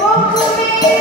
मुख में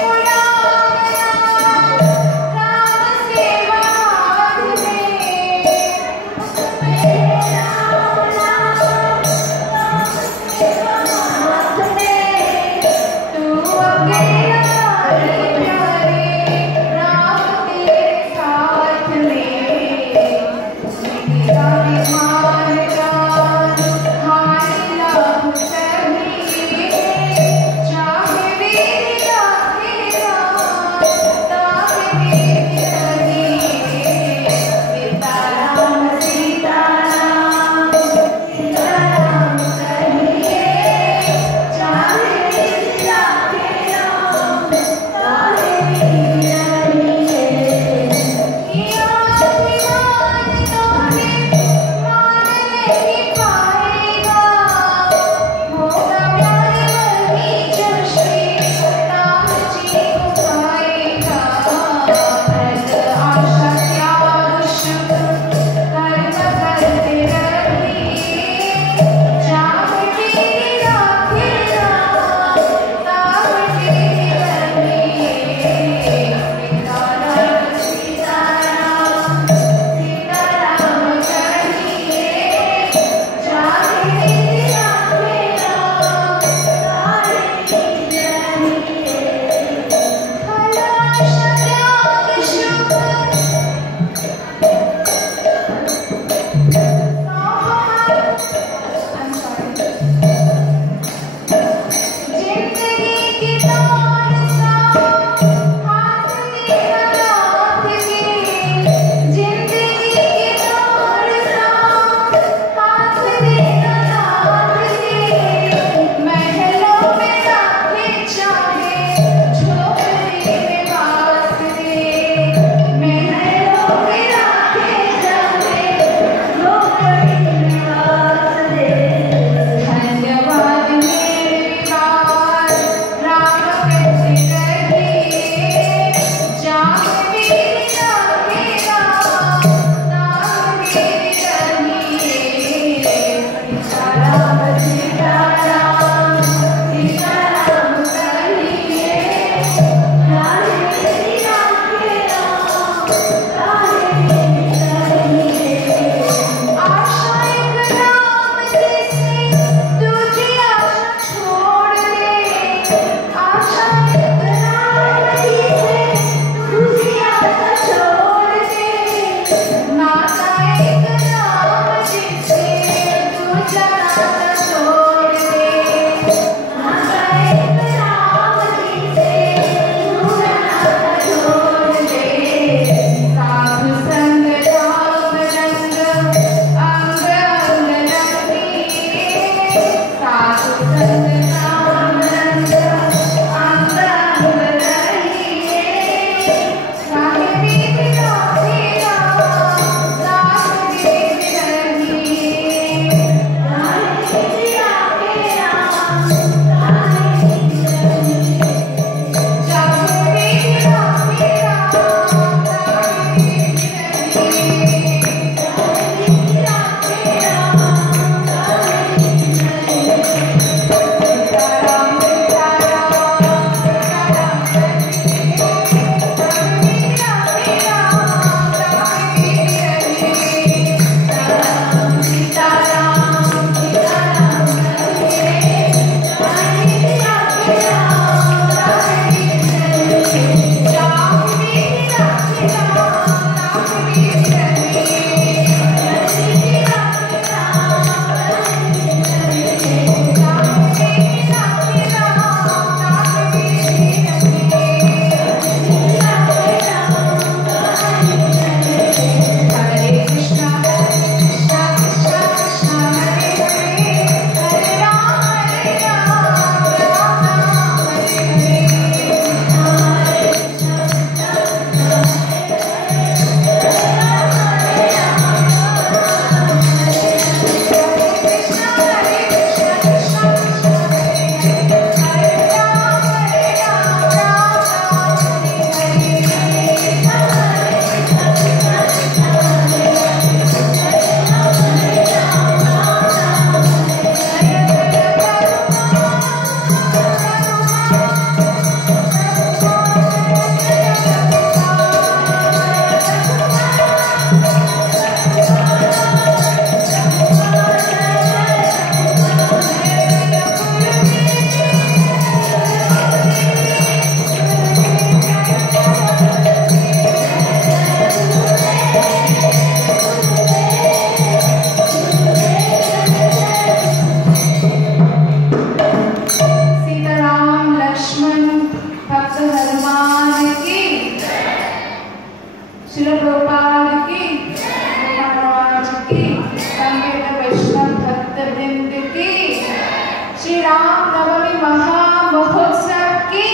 राम नवमी महा महोत्सव की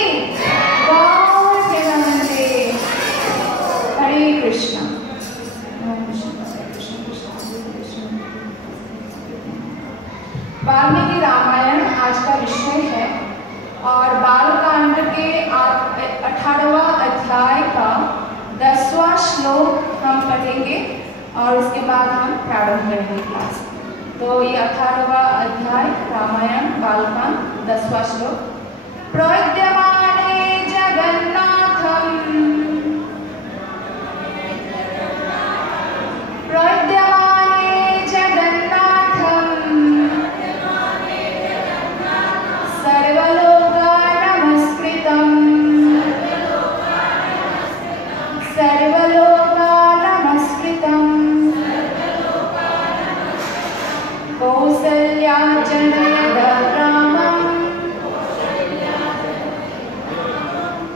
गौर प्रेमानंदे। हरे कृष्णा। वाल्मीकि रामायण आज का विषय है और बालकांड के 18वां अध्याय का 10वां श्लोक हम पढ़ेंगे और उसके बाद हम प्रारंभ करेंगे क्लास। तो ये 18वां अध्याय रामायण बालकांड 10वां श्लोक। प्रद्यमाने जगन्नाथम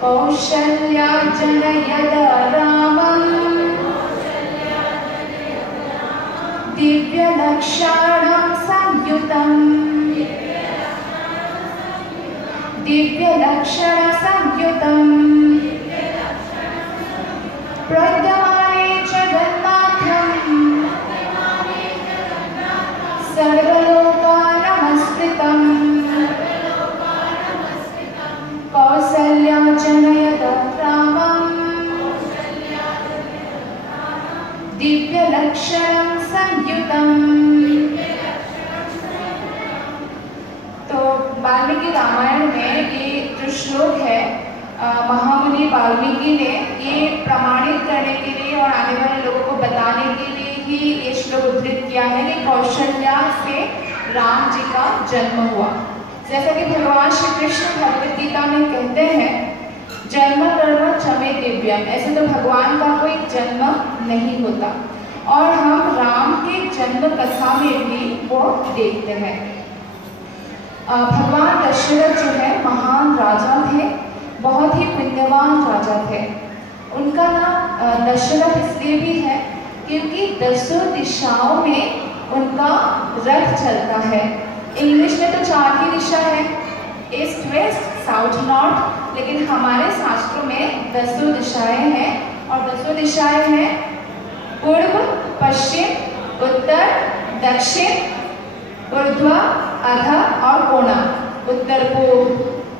कौशल्या जनयद रामं दिव्यलक्षणं संयुतं प्रद्यमाने जगन्नाथं सर्वलोकानमस्कृतं कौसल्या जनयद रामं दिव्यलक्षणं संयुतं। तो वाल्मीकि रामायण में ये जो श्लोक है महामुनि वाल्मीकि ने ये प्रमाणित करने के लिए और आने वाले लोगों को बताने के लिए ही ये श्लोक उद्धृत किया है कि कौशल्या से राम जी का जन्म हुआ। जैसा कि भगवान श्री कृष्ण भगवद गीता में कहते हैं जन्म कर्म चमे दिव्यम, ऐसे तो भगवान का कोई जन्म नहीं होता और हम राम के जन्म कथा में भी वो देखते हैं। भगवान दशरथ जो है महान राजा थे, बहुत ही पुण्यवान राजा थे। उनका नाम दशरथ इसलिए भी है क्योंकि 10 दिशाओं में उनका रथ चलता है। इंग्लिश में तो 4 ही दिशा है, ईस्ट वेस्ट साउथ नॉर्थ, लेकिन हमारे शास्त्रों में 10 दिशाएं हैं और 10 दिशाएं हैं पूर्व पश्चिम उत्तर दक्षिण ऊर्ध्व अध और कोना। उत्तर पूर्व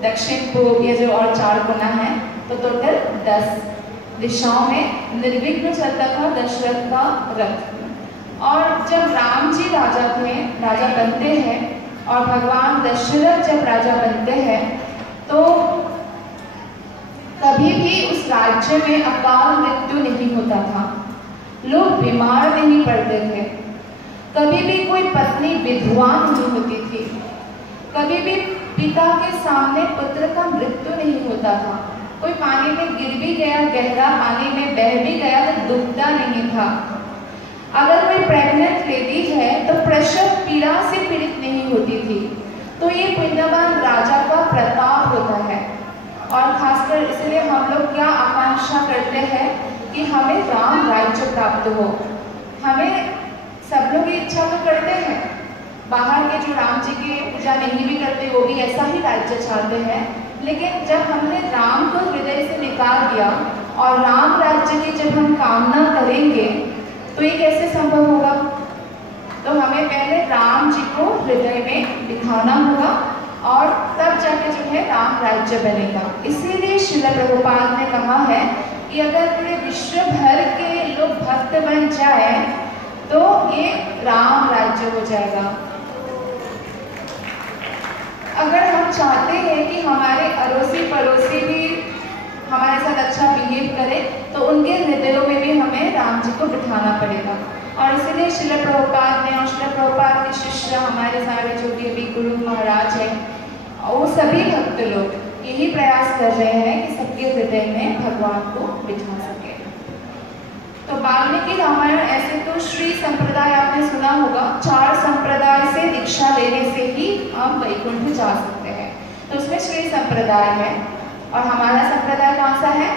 दक्षिण पूर्व ये जो और 4 कोना है, तो टोटल 10 दिशाओं में निर्विघ्न चलता था दशरथ का रथ। और जब राम जी राजा बनते हैं और भगवान दशरथ जब राजा बनते हैं तो कभी भी उस राज्य में अकाल मृत्यु नहीं होता था, लोग बीमार नहीं पड़ते थे, कभी भी कोई पत्नी विधवा नहीं होती थी, कभी भी पिता के सामने पुत्र का मृत्यु नहीं होता था, कोई पानी में गिर भी गया, गहरा पानी में बह भी गया तो डूबता नहीं था। अगर कोई प्रेग्नेंट लेडी है तो प्रसव पीड़ा से पीड़ित नहीं होती थी। तो ये पुण्यवान राजा का प्रताप होता है और खासकर इसलिए हम लोग क्या आकांक्षा करते हैं कि हमें राम राज्य प्राप्त हो। हमें सब लोग ये इच्छा तो करते हैं, बाहर के जो राम जी की पूजा नहीं भी करते वो भी ऐसा ही राज्य चाहते हैं, लेकिन जब हमने राम को हृदय से निकाल दिया और राम राज्य की जब हम कामना करेंगे तो ये कैसे संभव होगा? तो हमें पहले राम जी को हृदय में बिठाना होगा और तब जाके जो है राम राज्य बनेगा। इसीलिए श्रील प्रभुपाद ने कहा है कि अगर पूरे विश्व भर के लोग भक्त बन जाए तो ये राम राज्य हो जाएगा। अगर हम चाहते हैं कि हमारे अड़ोसी पड़ोसी भी हमारे साथ अच्छा बिहेव करें तो उनके हृदयों में भी हमें राम जी को बिठाना पड़ेगा। और इसीलिए श्रील प्रभुपाद ने और श्रील प्रभुपाद के शिष्य हमारे सारे जो भी अभी गुरु महाराज हैं वो सभी भक्त लोग यही प्रयास कर रहे हैं कि सबके हृदय में भगवान को बिठा सके। तो वाल्मीकि रामायण ऐसे तो श्री संप्रदाय आपने सुना होगा, 4 संप्रदाय से दीक्षा लेने से ही हम वैकुंठ जा सकते हैं। तो उसमें श्री संप्रदाय है और हमारा संप्रदाय कौन सा है?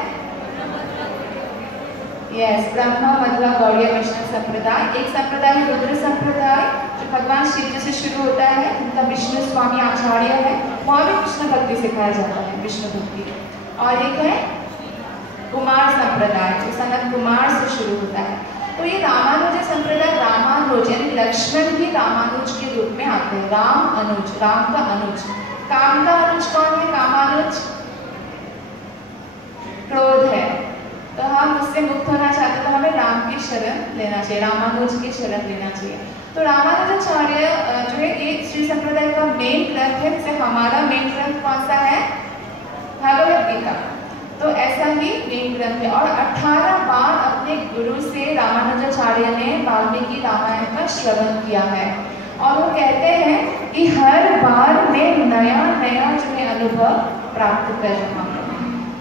यस, ब्रह्म मध्व गौड़ीय वैष्णव संप्रदाय। एक संप्रदाय है रुद्र संप्रदाय जो भगवान शिव जी से शुरू होता है, उनका विष्णु स्वामी आचार्य है, वहाँ भी कृष्ण भक्ति सिखाया जाता है, विष्णु भक्ति। और एक है कुमार संप्रदाय, जो सनत कुमार से शुरू होता है। तो ये रामानुज संप्रदाय, रामानुज यानी लक्ष्मण भी रामानुज के रूप में आते हैं। राम अनुज, राम का अनुज। काम का अनुज कौन है? कामानुज क्रोध है। तो हम उससे मुक्त होना चाहते हैं तो हमें राम की शरण लेना चाहिए, रामानुज की शरण लेना चाहिए। तो रामानुजाचार्य जो है एक श्री संप्रदाय का मेन ग्रंथ है, जैसे हमारा मेन ग्रंथ कौन सा है? भगवद गीता। तो ऐसा ही मेन ग्रंथ है। और 18 बार अपने गुरु से रामानुजाचार्य ने वाल्मीकि रामायण का श्रवण किया है। और वो कहते हैं कि हर बार में नया नया जो है अनुभव प्राप्त कर रहा हूँ।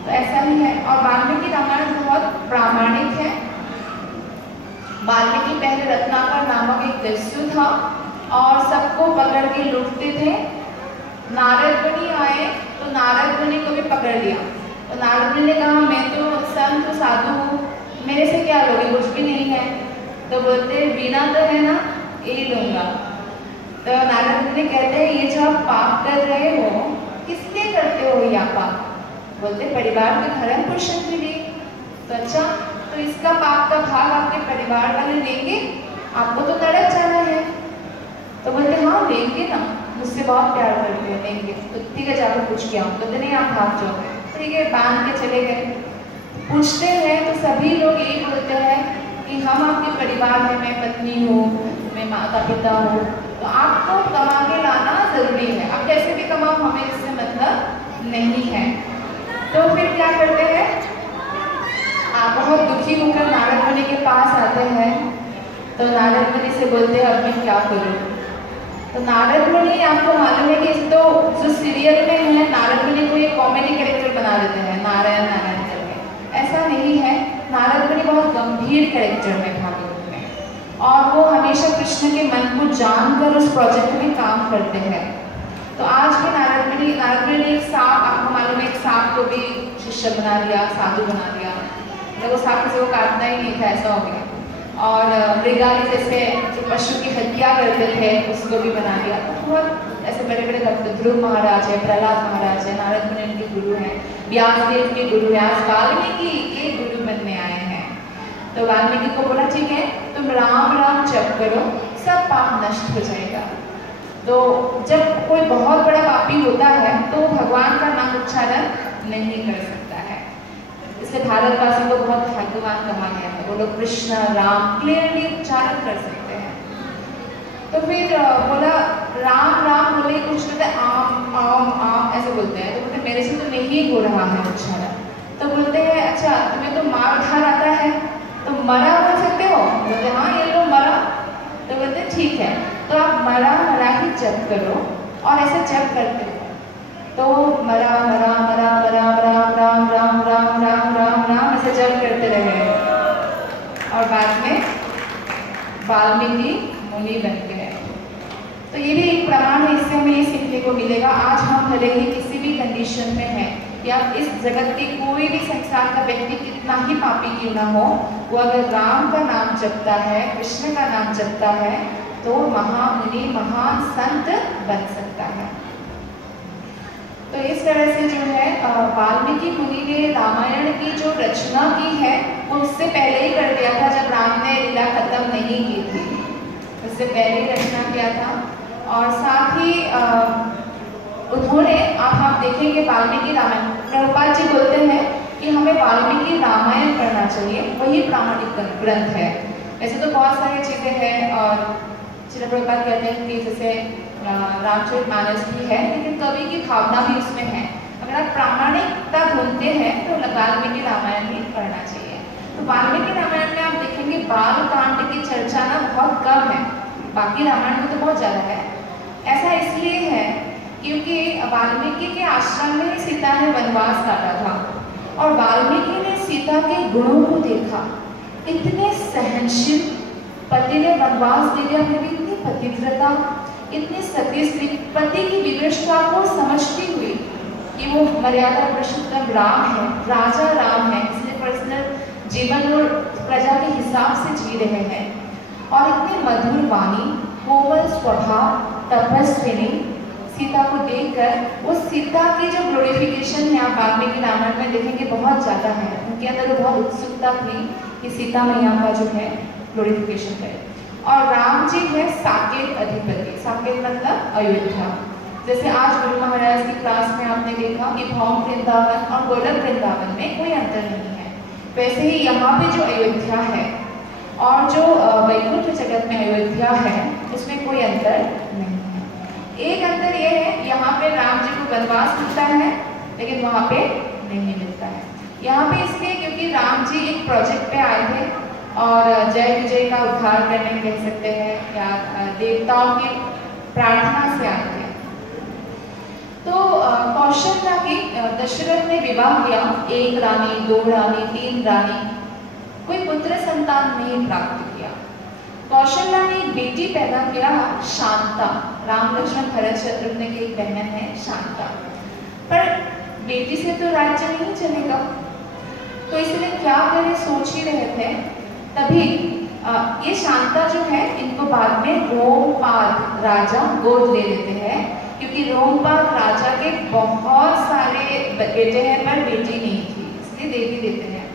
तो ऐसा ही है। और वाल्मीकि रामायण बहुत प्रामाणिक है। वाल्मीकि पहले रत्नाकर नामक एक दस्यु था और सबको पकड़ के लूटते थे। नारद मुनि आए तो नारद मुनि को भी पकड़ लिया। तो नारद मुनि ने कहा मैं तो संत साधु हूँ, मेरे से क्या लोगे, कुछ भी नहीं है। तो बोलते वीणा तो है ना, यही लूंगा। तो नारद मुनि कहते हैं ये जो आप पाप कर रहे हो किसलिए करते हो यह पाप? बोलते परिवार के भरण पोषण के लिए। तो अच्छा, तो इसका पाप का भाग आपके परिवार वाले लेंगे? आपको तो नरक जाना है। तो बोलते हाँ लेंगे ना, मुझसे बहुत प्यार करते हो, लेंगे। तो ठीक है जाकर पूछ के आओ। बोलते नहीं आप भाग जाओ। ठीक है, बांध के चले गए। पूछते हैं तो सभी लोग यही बोलते हैं कि हम आपके परिवार में, मैं पत्नी हूँ, मैं माता पिता हूँ, तो आपको कमा के लाना जरूरी है। आप कैसे भी कमाओ, हमें इससे मतलब नहीं है। तो फिर क्या करते हैं? आप बहुत दुखी होकर नारद मुनि के पास आते हैं। तो नारद मुनि से बोलते हैं अब मैं क्या करूँ? तो नारद मुनि, आपको मालूम है कि तो जो सीरियल में है नारद मुनि को एक कॉमेडी कैरेक्टर बना देते हैं, नारायण नारायण करके। ऐसा नहीं है, नारद मुनि बहुत गंभीर कैरेक्टर में भागवत में, और वो हमेशा कृष्ण के मन को जानकर उस प्रोजेक्ट में काम करते हैं। तो आज भी नारद मुनि ने एक सांप, आपको मालूम है, एक सांप को भी शिष्य बना दिया, साधु बना दिया। मतलब वो सांप किसी को काटना ही नहीं था, ऐसा हो गया। और मृगाली जैसे जो पशु की हत्या करते थे उसको भी बना दिया। तो बहुत ऐसे बड़े बड़े भक्त, ध्रुव महाराज है, प्रहलाद महाराज है, नारद मुनि के गुरु हैं, व्यासदेव के गुरु हैं, आज वाल्मीकि के गुरु बनने आए हैं। तो वाल्मीकि को बोला ठीक है तुम राम राम जप करो, सब पाप नष्ट हो जाएगा। तो जब कोई बहुत बड़ा पापी होता है तो भगवान का नाम उच्चारण नहीं कर सकता है। इसलिए भारतवासी को बहुत भाग्यवान कहा गया है, वो लोग कृष्ण राम क्लियरली उच्चारण कर सकते हैं। तो फिर बोला राम राम बोले, कुछ कहते हैं आम आम आम ऐसे बोलते हैं। तो बोलते मेरे से तो नहीं हो रहा है उच्चारण। तो बोलते हैं अच्छा तुम्हें तो मार धार आता है, तो मरा बोल सकते हो? बोलते हाँ ये लो मरा। तो बोलते ठीक है, तो आप मरा मरा ही जप करो। और ऐसे जप करते हो तो मरा मरा मरा मरा राम राम राम राम राम राम राम ऐसे जप करते रहे और बाद में वाल्मीकि मुनि बन गए। तो ये भी एक प्रमाण है, इससे हमें ये सीखने को मिलेगा। आज हम भले ही किसी भी कंडीशन में हैं या इस जगत के कोई भी संसार का व्यक्ति कितना ही पापी क्यों ना हो, वो अगर राम का नाम जपता है, कृष्ण का नाम जपता है तो महामुनि महान संत बन सकता है। तो इस तरह से जो है वाल्मीकि मुनि ने रामायण की जो रचना की है वो उससे पहले ही कर दिया था, जब राम ने लीला खत्म नहीं की थी, उससे पहले ही रचना किया था। और साथ ही उन्होंने, आप देखेंगे वाल्मीकि रामायण, प्रभुपाद जी बोलते हैं कि हमें वाल्मीकि रामायण पढ़ना चाहिए, वही प्रामाणिक ग्रंथ है। ऐसे तो बहुत सारी चीज़ें हैं और श्री प्रभुपाद कहते हैं कि जैसे रामचरितमानस भी है, लेकिन कवि की भावना भी उसमें है। अगर आप प्रामाणिकता ढूंढते हैं तो वाल्मीकि रामायण ही पढ़ना चाहिए। तो वाल्मीकि रामायण में आप देखेंगे बाल कांड की चर्चा ना बहुत कम है, बाकी रामायण में तो बहुत ज़्यादा है। ऐसा इसलिए है क्योंकि वाल्मीकि के आश्रम में ही सीता ने वनवास काटा था और वाल्मीकि ने सीता के गुणों को देखा, इतने सहनशील, पति ने वनवास दे दिया फिर भी इतनी पतिव्रता, इतनी सती स्त्री, पति की विवशता को समझती हुई कि वो मर्यादा पुरुषोत्तम राम है, राजा राम है, इसलिए पर्सनल जीवन और प्रजा के हिसाब से जी रहे हैं। और इतनी मधुर वाणी, कोमल स्वभाव तपस्विनी सीता को देखकर उस सीता की जो ग्लोरिफिकेशन है, आप वाल्मीकि रामायण में देखेंगे बहुत ज़्यादा है। उनके अंदर बहुत उत्सुकता थी कि सीता मैया का जो है ग्लोरिफिकेशन करे। और राम जी है साकेत अधिपति। साकेत मतलब अयोध्या। जैसे आज गुरु महाराज की क्लास में आपने देखा कि भौम वृंदावन और गोलक वृंदावन में कोई अंतर नहीं है, वैसे ही यहाँ पे जो अयोध्या है और जो वैकुंठ जगत में अयोध्या है उसमें कोई अंतर नहीं है। एक अंतर ये है, यहाँ पे राम जी को वनवास मिलता है लेकिन वहाँ पे नहीं मिलता है। यहाँ पे इसलिए क्योंकि राम जी एक प्रोजेक्ट पे आए थे और जय विजय का उद्धार करने कह सकते हैं या देवताओं की प्रार्थना से आए थे। तो कौशल्या की दशरथ ने विवाह किया, 1 रानी 2 रानी 3 रानी, कोई पुत्र संतान नहीं प्राप्त किया। कौशल्या ने एक बेटी पैदा किया शांता, राम लक्ष्मण भरत शत्रुघ्न की एक बहन है शांता। पर बेटी से तो राज्य नहीं चलेगा, तो इसलिए क्या करें सोच ही रहे थे। तभी ये शांता जो है इनको बाद में रोमपाद राजा गोद ले लेते हैं, क्योंकि रोमपाद राजा के बहुत सारे बेटे हैं पर बेटी नहीं थी, इसलिए दे भी देते हैं।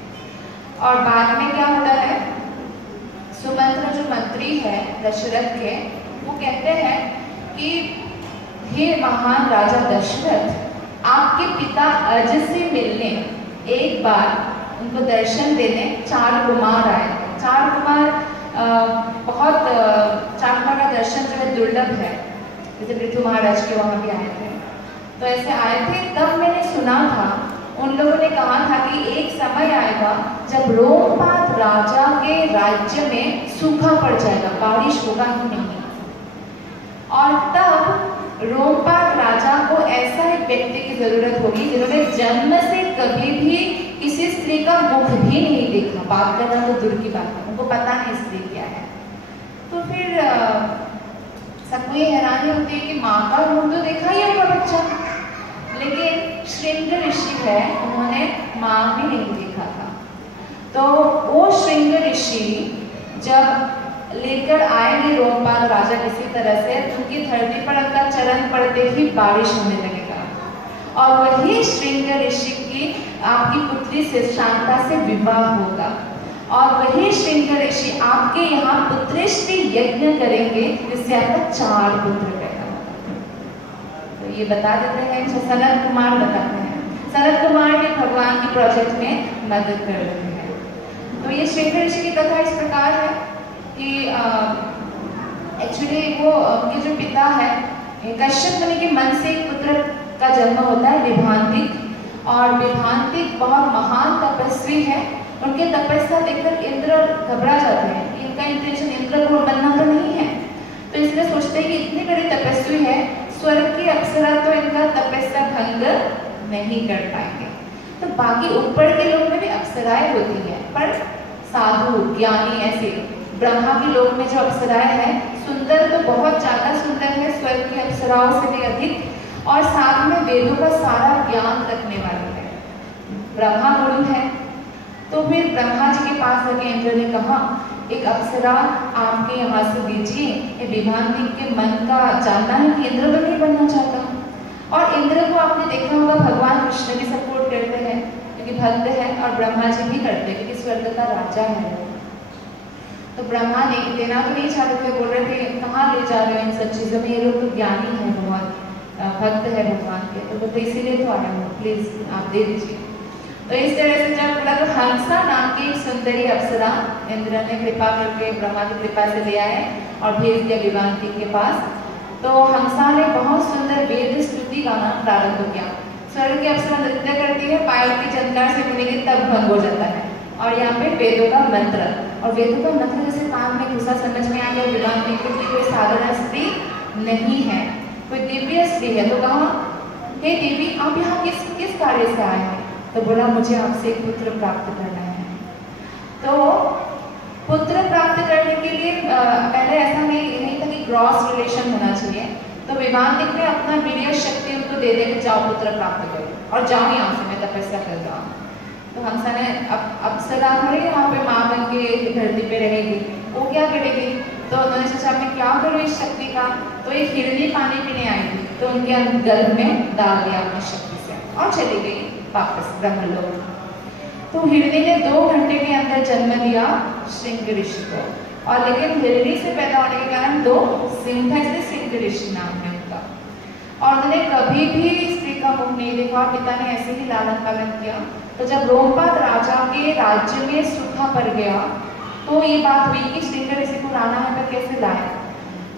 और बाद में क्या होता है, सुमंत्र जो मंत्री है दशरथ के, वो कहते हैं कि हे महान राजा दशरथ, आपके पिता अज से मिलने एक बार उनको दर्शन देने 4 कुमार आए। 4 कुमार बहुत 4 कुमार का दर्शन जो है दुर्लभ है, जैसे पृथु महाराज के वहाँ भी आए थे। तो ऐसे आए थे, तब मैंने सुना था उन लोगों ने कहा था कि एक समय आएगा जब रोमपाद राजा के राज्य में सूखा पड़ जाएगा, बारिश होगा ही नहीं। और तब रोमपाद राजा को ऐसा एक व्यक्ति की जरूरत होगी जिन्होंने जन्म से कभी भी किसी स्त्री का मुख भी नहीं देखा, बात करना तो दूर की बात है, उनको पता नहीं स्त्री क्या है। तो फिर सबको ये हैरानी होती है कि माँ का रूप तो देखा ही होगा बच्चा, लेकिन श्रृंग ऋषि है, उन्होंने माँ भी नहीं देखा था। तो वो श्रृंग ऋषि जब लेकर आएंगे रोमपाद राजा किसी तरह से, उनकी धरती पर उनका चरण पड़ते ही बारिश होने लगेगा। और वही श्रृंग ऋषि की आपकी पुत्री से शांता से विवाह होगा, और वही श्रृंग ऋषि आपके यहाँ पुत्रेष्टि यज्ञ करेंगे जिससे आपका 4 पुत्र पैदा होगा। तो ये बता देते हैं, सनत कुमार बताते हैं। सनत कुमार भी भगवान की प्रोजेक्ट में मदद कर रहे हैं। तो ये श्रृंग ऋषि की कथा इस प्रकार है कि एक्चुअली वो उनके जो पिता है कश्यप मुनि के मन से एक पुत्र का जन्म होता है विभांतिक, और विभांतिक बहुत महान तपस्वी है। उनके तपस्या देखकर इंद्र घबरा जाते हैं, इनका इंटेंशन इंद्र को बनना तो नहीं है, तो इसलिए सोचते हैं कि इतनी बड़ी तपस्वी है, स्वर्ग की अप्सरा तो इनका तपस्या भंग नहीं कर पाएंगे। तो बाकी ऊपर के लोग में भी अप्सराएं होती हैं, पर साधु ज्ञानी ऐसे ब्रह्मा के लोक में जो अप्सराएं हैं सुंदर तो बहुत ज्यादा सुंदर है, स्वर्ग की अप्सराओं से भी अधिक, और साथ में वेदों का सारा ज्ञान रखने वाले हैं, ब्रह्मा गुरु है। तो फिर ब्रह्मा जी के पास आके इंद्र ने कहा एक अप्सरा आपके यहाँ से दीजिए, ये विभांतिक के मन का जानना है कि इंद्र भी नहीं बनना चाहता। और इंद्र को आपने देखा होगा भगवान कृष्ण भी सपोर्ट करते हैं क्योंकि भक्त है, और ब्रह्मा जी भी करते हैं क्योंकि स्वर्ग का राजा है। तो ब्रह्मा ने देना तो नहीं चाहते थे, बोल रहे थे कहाँ ले जा रहे हो इन सब चीज़ों में, ये लोग तो ज्ञानी है, बहुत भक्त है भगवान के, तो बोलते इसीलिए तो आया हूँ, प्लीज आप दे दीजिए। तो इस तरह से जब बोला तो हंसा नाम की एक सुंदरी अप्सरा इंद्र ने कृपा करके ब्रह्मा की कृपा से ले आए और भेज दिया विभांतिक के पास। तो हंसा ने बहुत सुंदर वेद स्तुति गाना प्रारंभ किया। स्वर्ग की अप्सरा नृत्य करती है, पायल की झनकार से मुनि के तब भंग हो जाता है, और यहाँ पे वेदों का मंत्र, और वेदों का मंत्र जैसे कान में घुसा, समझ में आ गया विभांतिक को कोई साधारण स्त्री नहीं है, कोई दिव्य स्त्री है। तो कहा हे देवी आप यहाँ किस कार्य से आए हैं? तो बोला मुझे आपसे एक पुत्र प्राप्त करना है। तो पुत्र प्राप्त करने के लिए पहले ऐसा नहीं था कि क्रॉस रिलेशन होना चाहिए, तो विभांतिक ने अपना वीर्य शक्ति उनको दे दे कि जाओ पुत्र प्राप्त करो और जाओ यहाँ से, मैं तपस्या कर रहा हूँ। तो हंसा ने अब सलाह थोड़ी यहाँ पे माँ बन के धरती पे रहेगी, वो क्या करेगी, तो उन्होंने सोचा मैं क्या करूँ इस शक्ति का, तो एक हिरनी पानी पीने आई थी, तो उनके गर्भ में डाल दिया अपनी शक्ति से और चली गई वापस ब्रह्मलोक। तो हिरनी ने 2 घंटे के अंदर जन्म दिया सिंह ऋषि को, और लेकिन हिरनी से पैदा होने के कारण 2 सिंह था, इसलिए सिंह ऋषि नाम है उनका। और उन्होंने कभी भी स्त्री का मुख नहीं देखा, पिता ने ऐसे ही लालन पालन किया। तो जब रोमपाद राजा के राज्य में सूखा पड़ गया, तो ये बात हुई कि सिंह ऋषि को लाना है पर कैसे लाए।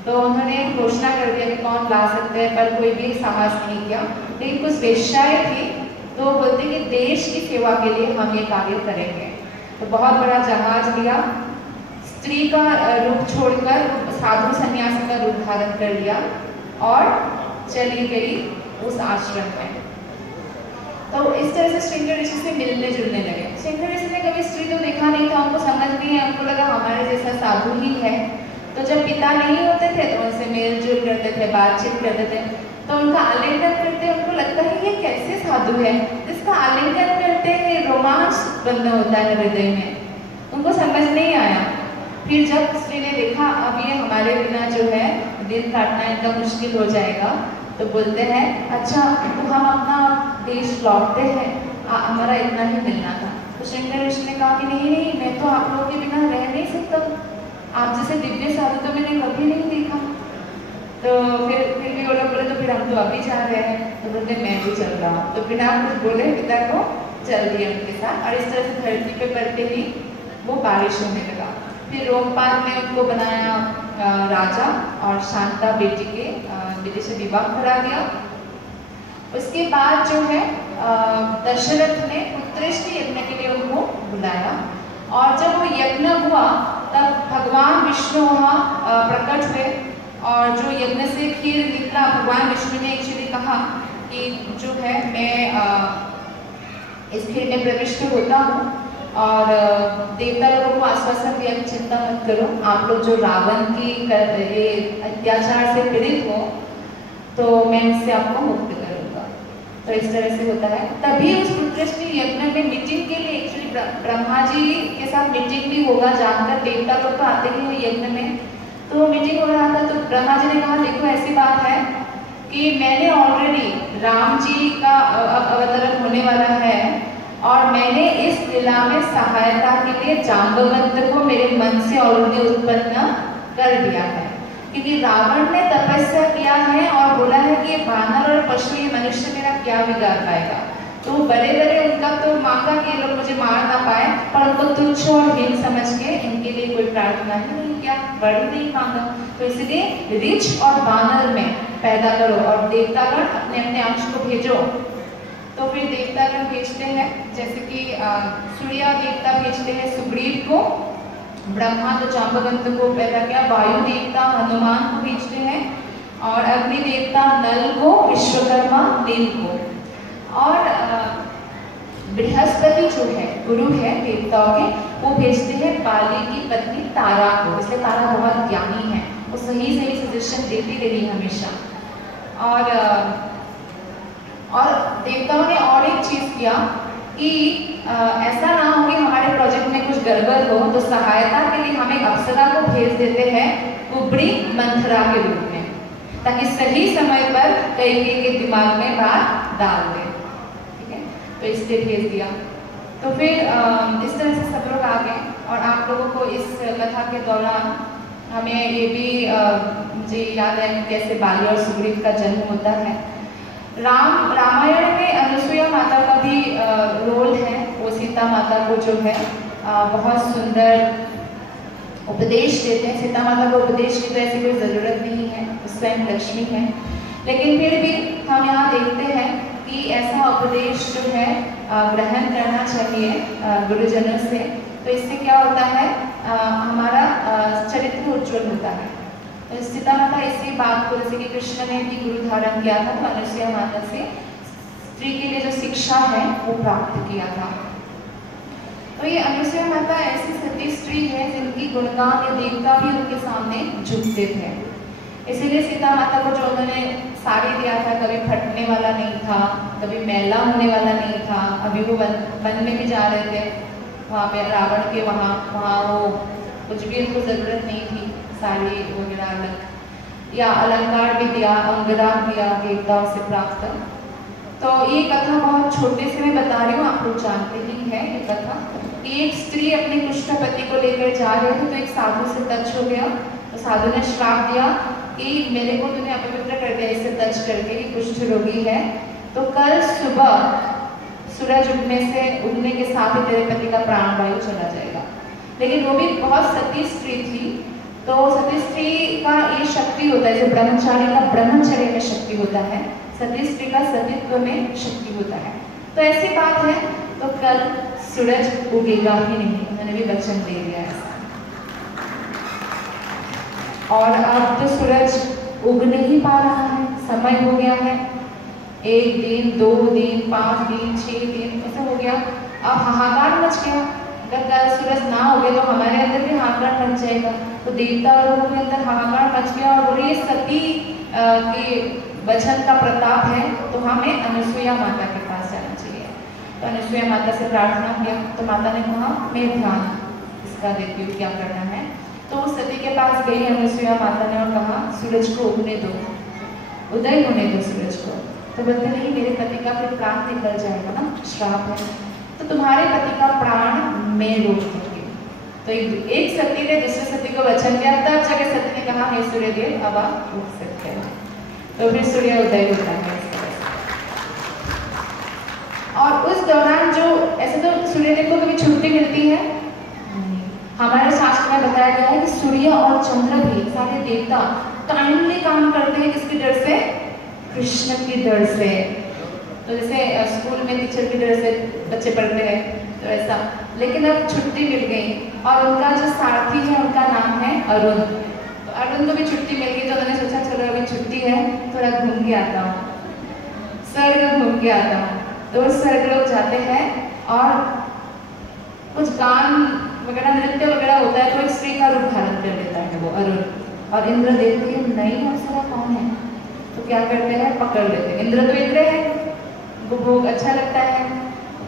तो उन्होंने घोषणा कर दिया कि कौन ला सकते हैं, पर कोई भी साहस नहीं किया। लेकिन कुछ वेश्याएं थी, तो बोलते कि देश की सेवा के लिए हम ये कार्य करेंगे। तो बहुत बड़ा जहाज लिया, स्त्री का रूप छोड़कर साधु सन्यासी का रूप धारण कर लिया और चली गई उस आश्रम में। तो इस तरह से सिंह ऋषि से मिलने जुलने लगे। सिंह ऋषि ने कभी स्त्री तो देखा नहीं था, उनको समझ नहीं है, उनको लगा हमारे जैसा साधु ही है। तो जब पिता नहीं होते थे तो उनसे मेल जोल करते थे, बातचीत करते थे, तो उनका आलिंगन करते उनको लगता है ये कैसे साधु है, जिसका आलिंगन करते हैं रोमांच उत्पन्न होता है हृदय में। उनको समझ नहीं आया। फिर जब स्त्री ने देखा अब ये हमारे बिना जो है दिन काटना इनका मुश्किल हो जाएगा, तो बोलते हैं अच्छा तो हम अपना देश लौटते हैं, हमारा इतना ही मिलना था। तो सिंह ऋषि ने कहा कि नहीं नहीं, मैं तो आप लोगों के बिना रह नहीं सकता, आप जैसे दिव्य साधु तो मैंने कभी नहीं देखा। तो फिर भी वो लोग बोले तो फिर हम तो अभी जा रहे हैं। तो बोलते मैं भी चल रहा हूँ। तो बिना कुछ बोले पिता को चल दिया उनके साथ, और इस तरह से धरती पे पड़ते ही वो बारिश होने लगा। फिर रोमपाद ने उनको बनाया राजा और शांता बेटी से विवाह करा दिया। उसके बाद जो है दशरथ ने पुत्रेष्टि यज्ञ के लिए उनको बुलाया, और जब वो यज्ञ हुआ तब भगवान विष्णु वहाँ प्रकट हुए, और जो यज्ञ से खीर निकला, भगवान विष्णु ने एक्चुअली कहा कि जो है मैं इस खीर में प्रविष्ट होता हूँ, और देवता लोगों को आश्वासन दिया कि चिंता मत करो, आप लोग जो रावण की अत्याचार से पीड़ित हो तो मैं इससे आपको मुक्त करूँगा। तो इस तरह से होता है। तभी उस पुत्रेष्टि यज्ञ में मीटिंग के लिए एक्चुअली ब्रह्मा जी के साथ मीटिंग भी होगा, जानकर देवता लोग तो आते ही हैं यज्ञ में। तो मीटिंग हो रहा था, तो ब्रह्मा जी ने कहा देखो ऐसी बात है कि मैंने ऑलरेडी राम जी का अवतरण होने वाला है, और मैंने इस लीला में सहायता के लिए जाम्बवंत को मेरे मन से ऑलरेडी उत्पन्न कर दिया है। क्योंकि रावण ने तपस्या किया है और बोला है कि ये वानर और पशु, ये मनुष्य मेरा क्या बिगाड़ पाएगा। तो बड़े बड़े उनका तो मांगा कि ये लोग मुझे मार ना पाए, पर उनको तुच्छ और हीन समझ के इनके लिए कोई प्रार्थना ही नहीं किया, बड़ी नहीं मांगा। तो इसलिए ऋच और वानर में पैदा करो और देवतागण अपने अपने अंश को भेजो। तो फिर देवतागण भेजते हैं, जैसे कि सूर्य देवता भेजते हैं सुग्रीव को, ब्रह्मा तो जाम्बवंत को पैदा किया, वायु देवता हनुमान को भेजते हैं, और अग्नि देवता नल को, विश्वकर्मा नील को, और बृहस्पति जो है गुरु है देवताओं के, वो भेजते हैं बाली की पत्नी तारा को। इसलिए तारा बहुत ज्ञानी है, वो सही सही सजेशन देती रही हमेशा। और देवताओं ने और एक चीज किया कि ऐसा ना हो कि हमारे प्रोजेक्ट में कुछ गड़बड़ हो, तो सहायता के लिए हम एक अप्सरा को भेज देते हैं कुबड़ी मंथरा के रूप में, ताकि सही समय पर कैकेयी के दिमाग में बात डाल दे। ठीक है, तो इसलिए भेज दिया। तो फिर इस तरह से सब लोग आ गए, और आप लोगों को इस कथा के दौरान हमें ये भी मुझे याद है कैसे बाली और सुग्रीव का जन्म होता है। रामायण में अनुसुईया माता का भी रोल है। वो सीता माता को जो है बहुत सुंदर उपदेश देते हैं। सीता माता को उपदेश की तो ऐसी कोई ज़रूरत नहीं है, स्वयं लक्ष्मी है, लेकिन फिर भी हम यहाँ देखते हैं कि ऐसा उपदेश जो है ग्रहण करना चाहिए गुरुजनों से। तो इससे क्या होता है, हमारा चरित्र उज्ज्वल होता है। तो सीता माता इसी बात को, जैसे कि कृष्ण ने भी गुरु धारण किया था, तो अनुसुईया माता से स्त्री के लिए जो शिक्षा है वो प्राप्त किया था। तो ये अनुसुईया माता ऐसी सती स्त्री है जिनकी गुणगान या देवता भी उनके सामने झुकते थे। इसीलिए सीता माता को जो उन्होंने साड़ी दिया था, कभी फटने वाला नहीं था, कभी मैला होने वाला नहीं था। अभी वो वन में भी जा रहे थे, वहाँ पे रावण के वहाँ वो कुछ भी उनको ज़रूरत नहीं थी, साड़ी वगैरह अलग या अलंकार भी दिया, अंगदा दिया देवताओं से प्राप्त। तो ये कथा बहुत छोटे से मैं बता रही हूँ, आप लोग जानते ही है ये कथा। एक स्त्री अपने कुष्ठ पति को लेकर जा रहे थे तो एक साधु से टच हो गया, तो साधु ने श्राप दिया कि मेरे को तूने अपवित्र कर दिया इससे टच करके, कि कुष्ठ रोगी है, तो कल सुबह सूरज उगने के साथ ही तेरे पति का प्राण वायु चला जाएगा। लेकिन वो भी बहुत सती स्त्री थी, तो सती स्त्री का ये शक्ति होता है, जो ब्रह्मचारी का ब्रह्मचर्य में शक्ति होता है, सती स्त्री का सतीत्व में शक्ति होता है। तो ऐसी बात है, तो कल सूरज उगेगा ही नहीं, मैंने भी वचन दे दिया है। और अब तो सूरज उग नहीं पा रहा है, समय हो गया है, 1 दिन 2 दिन 5 दिन 6 दिन ऐसा हो गया। अब हाहाकार मच गया, अगर कल सूरज ना होगे तो हमारे अंदर भी हाहाकार मच जाएगा। तो देवता लोगों के अंदर हाहाकार मच गया और बोले सती के वचन का प्रताप है, तो हमें अनुसुईया माता के पास जाना चाहिए। तो अनुसुईया माता से प्रार्थना किया, तो माता ने कहा मैं ध्यान इसका देती हूँ क्या करना है। तो उस सती के पास गई अनुसुईया माता ने और कहा सूरज को उगने दो, उदय होने दो सूरज को। तो बोलते नहीं मेरे पति का फिर प्राण निकल जाएगा ना, श्राप है, तो तुम्हारे पति का प्राण मैं रोक दूंगी। तो एक सती ने दूसरे सती को वचन दिया, तब जाके सती ने कहा हे सूर्यदेव अब आप उठ सकते हैं। तो फिर सूर्य उदय होता है इस तरह से। और उस दौरान जो ऐसे तो सूर्यदेव को कभी छुट्टी मिलती है, हमारे शास्त्र में बताया गया है कि सूर्य और चंद्र भी सारे देवता टाइमली काम करते हैं, किसकी डर से? कृष्ण की डर से। तो जैसे स्कूल में टीचर की डर से बच्चे पढ़ते हैं तो ऐसा, लेकिन अब छुट्टी मिल गई और उनका जो सारथी है उनका नाम है अरुण। तो अरुण को भी छुट्टी मिल गई, तो उन्होंने सोचा चलो अभी छुट्टी है थोड़ा घूम के आता हूँ, स्वर्ग घूम के आता हूँ। तो स्वर्ग लोग जाते हैं और कुछ गान वगैरह नृत्य वगैरह होता है, तो एक स्त्री का रूप धारण कर लेता है वो अरुण। और इंद्र देखते हैं नई अप्सरा कौन है, तो क्या करते हैं पकड़ लेते हैं। इंद्र तो इंद्र है, उनको भोग अच्छा लगता है,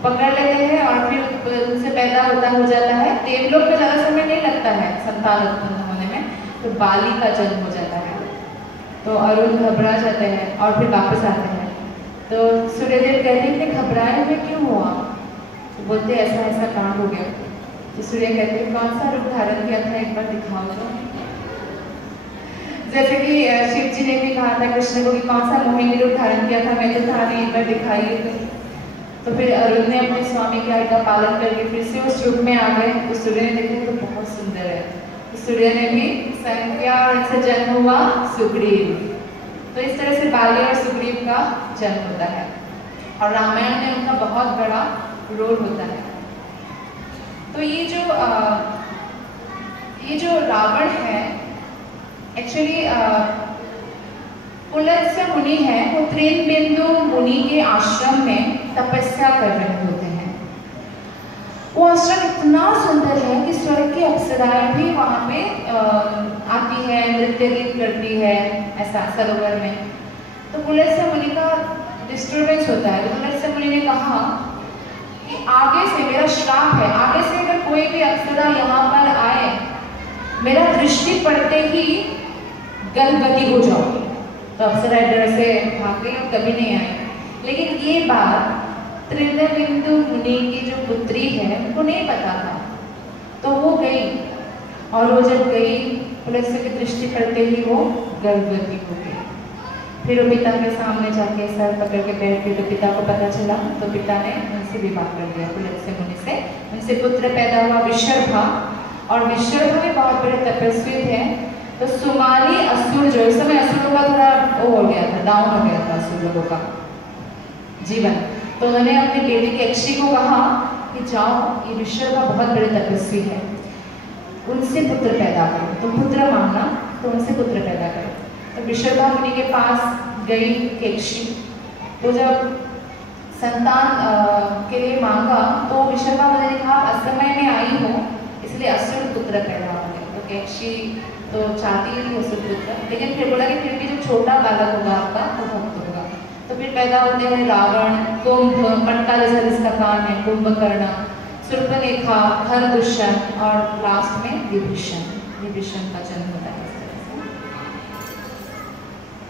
पकड़ लेते हैं और फिर उनसे पैदा हो जाता है। देवलोक में ज़्यादा समय नहीं लगता है संतान उत्पन्न होने में, तो बाली का जन्म हो जाता है। तो अरुण घबरा जाते हैं और फिर वापस आते हैं। तो सूर्यदेव कहते हैं कि घबराए हुए क्यों हुआ? तो बोलते ऐसा ऐसा काम हो गया। तो सूर्य कहते हैं कौन सा रूप धारण किया था एक बार दिखाओ तो। जैसे कि शिव जी ने भी कहा था कृष्ण को कि कौन सा मोहिनी रूप धारण किया था, मैं तो था नहीं, एक बार दिखाइए। तो फिर अरुण ने अपने स्वामी की आज्ञा का पालन करके फिर से उस रूप में आ गए। तो सूर्य ने देखा तो बहुत सुंदर है, तो सूर्य ने भी संज्ञा और इनसे जन्म हुआ सुग्रीव। तो इस तरह से बाली और सुग्रीव का जन्म होता है और रामायण में उनका बहुत बड़ा रोल होता है। तो ये जो रावण है एक्चुअली पुलत्स्य मुनि है, वो त्रिनबिंदु मुनि के आश्रम में तपस्या कर रहे होते हैं। वो आश्रम इतना सुंदर है कि स्वर्ग की अप्सराएं भी वहाँ पे आती है, नृत्य गीत करती है ऐसा सरोवर में। तो पुलत्स्य मुनि का डिस्टर्बेंस होता है। तो पुलत्स्य मुनि ने कहा कि आगे से मेरा श्राप है, आगे से अगर कोई भी अप्सरा यहाँ पर आए, मेरा दृष्टि पड़ते ही गर्भवती हो जाओगी। तो अप्सरा डर से भाग गई और कभी नहीं आई। लेकिन ये बात त्रिनबिंदु मुनि की जो पुत्री है उनको नहीं पता था। तो वो गई और वो जब गई पुलत्स्य की दृष्टि पड़ते ही वो गर्भवती हो गई। फिर वो पिता के सामने जाके सर पकड़ के बैठ गई। तो पिता को पता चला, तो पिता ने उनसे विवाह कर दिया पुलत्स्य मुनि से। उनसे पुत्र पैदा हुआ विशर्भा, और विशर्भा भी बहुत बड़े तपस्वी थे। तो सुमाली असुर जो इस समय असुरों का थोड़ा वो हो गया था, डाउन हो गया था असुर लोगों का जीवन। तो उन्होंने अपनी बेटी केक्षी को कहा कि जाओ, ये विशर्भा बहुत बड़े तपस्वी है, उनसे पुत्र पैदा करो। तो पुत्र मांगना, तो उनसे पुत्र पैदा करो। तो विशर्भा मुनि के पास गई केक्षी। तो जब संतान के लिए मांगा तो विशर्भा मुनि ने कहा असमय में आई हो, इसलिए असुर पुत्र पैदा होंगे। तो केक्षी तो चाहती ही असुर पुत्र, लेकिन फिर बोला कि फिर भी जो छोटा बालक होगा आपका वो भक्त होगा। तो फिर पैदा होते हैं रावण, कुंभ, मटका जैसा जिसका कान है, कुंभकर्ण, शूर्पणखा, खरदूषण और लास्ट में विभीषण। विभीषण का जन्म होता है।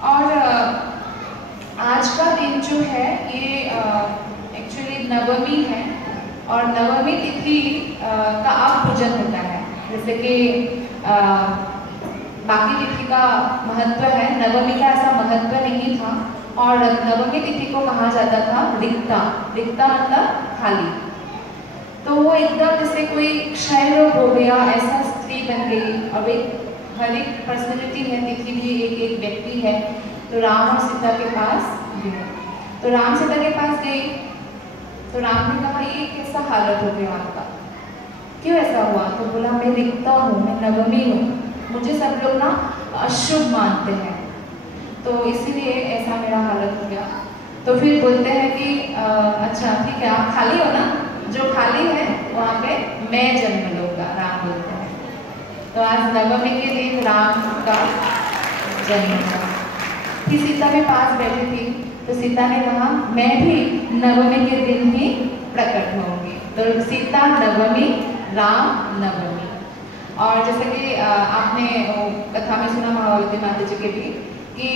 और आज का दिन जो है ये एक्चुअली नवमी है और नवमी तिथि का अब पूजन होता है। जैसे कि बाकी तिथि का महत्व है, नवमी का ऐसा महत्व नहीं था। और नवमी तिथि को कहा जाता था रिक्ता। रिक्ता मतलब खाली। तो वो एकदम जैसे कोई क्षय रोग हो गया ऐसा स्त्री बन गई। अब हर एक पर्सनैलिटी है, तिथि भी एक एक व्यक्ति है। तो राम और सीता के पास गए। तो राम सीता के पास गई तो राम ने कहा ये कैसा हालत हो गया आपका, क्यों ऐसा हुआ? तो बोला मैं रिक्ता हूँ, मैं नवमी हूँ, मुझे सब लोग ना अशुभ मानते हैं, तो इसीलिए ऐसा मेरा हालत हो गया। तो फिर बोलते हैं कि अच्छा ठीक है, आप खाली हो ना, जो खाली है वहाँ पे मैं जन्म लूँगा, राम बोलते हैं। तो आज नवमी के दिन राम का जन्म हुआ। फिर सीता के पास बैठी थी तो सीता ने कहा मैं भी नवमी के दिन ही प्रकट होंगी। तो सीता नवमी, राम नवमी। और जैसे कि आपने कथा में सुना महावती माता जी के भी कि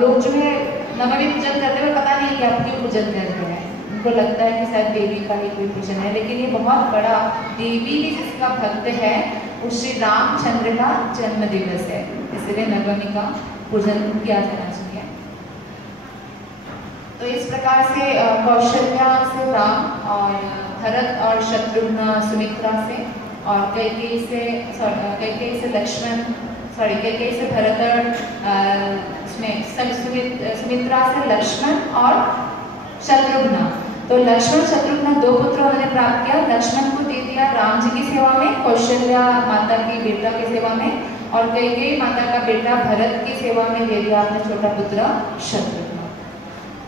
लोग जो है नवमी पूजन करते हुए पता नहीं कि आप क्यों पूजन कर रहे हैं। उनको लगता है कि शायद देवी का ही कोई पूजन है, लेकिन ये बहुत बड़ा देवी भी जिसका भक्त है वो श्री रामचंद्र का जन्म दिवस है, इसलिए नवमी का पूजन किया जाना चाहिए। तो इस प्रकार से कौशल्या से राम और भरत और शत्रुघ्न सुमित्रा से और कैकेयी से लक्ष्मण, कैकेयी से भरत और सुमित्रा से लक्ष्मण और शत्रुघ्न। तो लक्ष्मण शत्रुघ्न दो पुत्र उन्होंने प्राप्त किया। लक्ष्मण को दे दिया राम जी की सेवा में, कौशल्या माता की बेटा की सेवा में, और कैकेयी माता का बेटा भरत की सेवा में दे दिया अपना छोटा पुत्र शत्रुघ्न।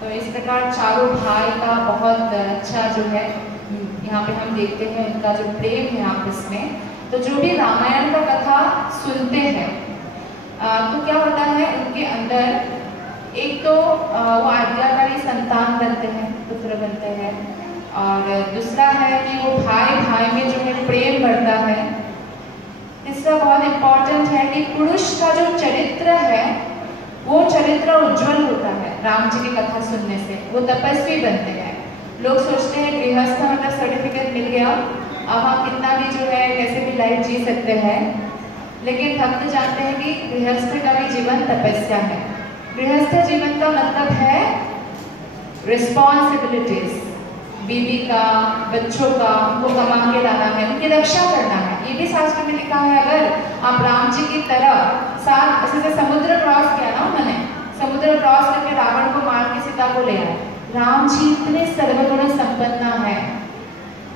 तो इस प्रकार चारों भाई का बहुत अच्छा जो है यहाँ पे हम देखते हैं उनका जो प्रेम है आपस में। तो जो भी रामायण का कथा सुनते हैं तो क्या होता है उनके अंदर एक तो वो आज्ञाकारी संतान बनते हैं, पुत्र बनते हैं, और दूसरा है कि वो भाई भाई में जो है प्रेम बढ़ता है। तीसरा बहुत इम्पोर्टेंट है कि पुरुष का जो चरित्र है वो चरित्र उज्जवल होता है। राम जी की कथा सुनने से वो तपस्वी बनते हैं। लोग सोचते हैं गृहस्थ मतलब सर्टिफिकेट मिल गया, अब हम कितना भी जो है कैसे भी लाइफ जी सकते हैं, लेकिन भक्त जानते हैं कि गृहस्थ का भी जीवन तपस्या है। गृहस्थ जीवन का मतलब है रिस्पॉन्सिबिलिटीज, बीवी का, बच्चों का, उनको कमा के लाना है, उनकी रक्षा करना है। ये भी शास्त्र में लिखा है। अगर आप राम जी की तरह साथ ऐसे समुद्र क्रॉस किया ना, उन्होंने समुद्र क्रॉस करके रावण को मार के सीता को ले आए। राम जी इतने सर्वगुण संपन्न है,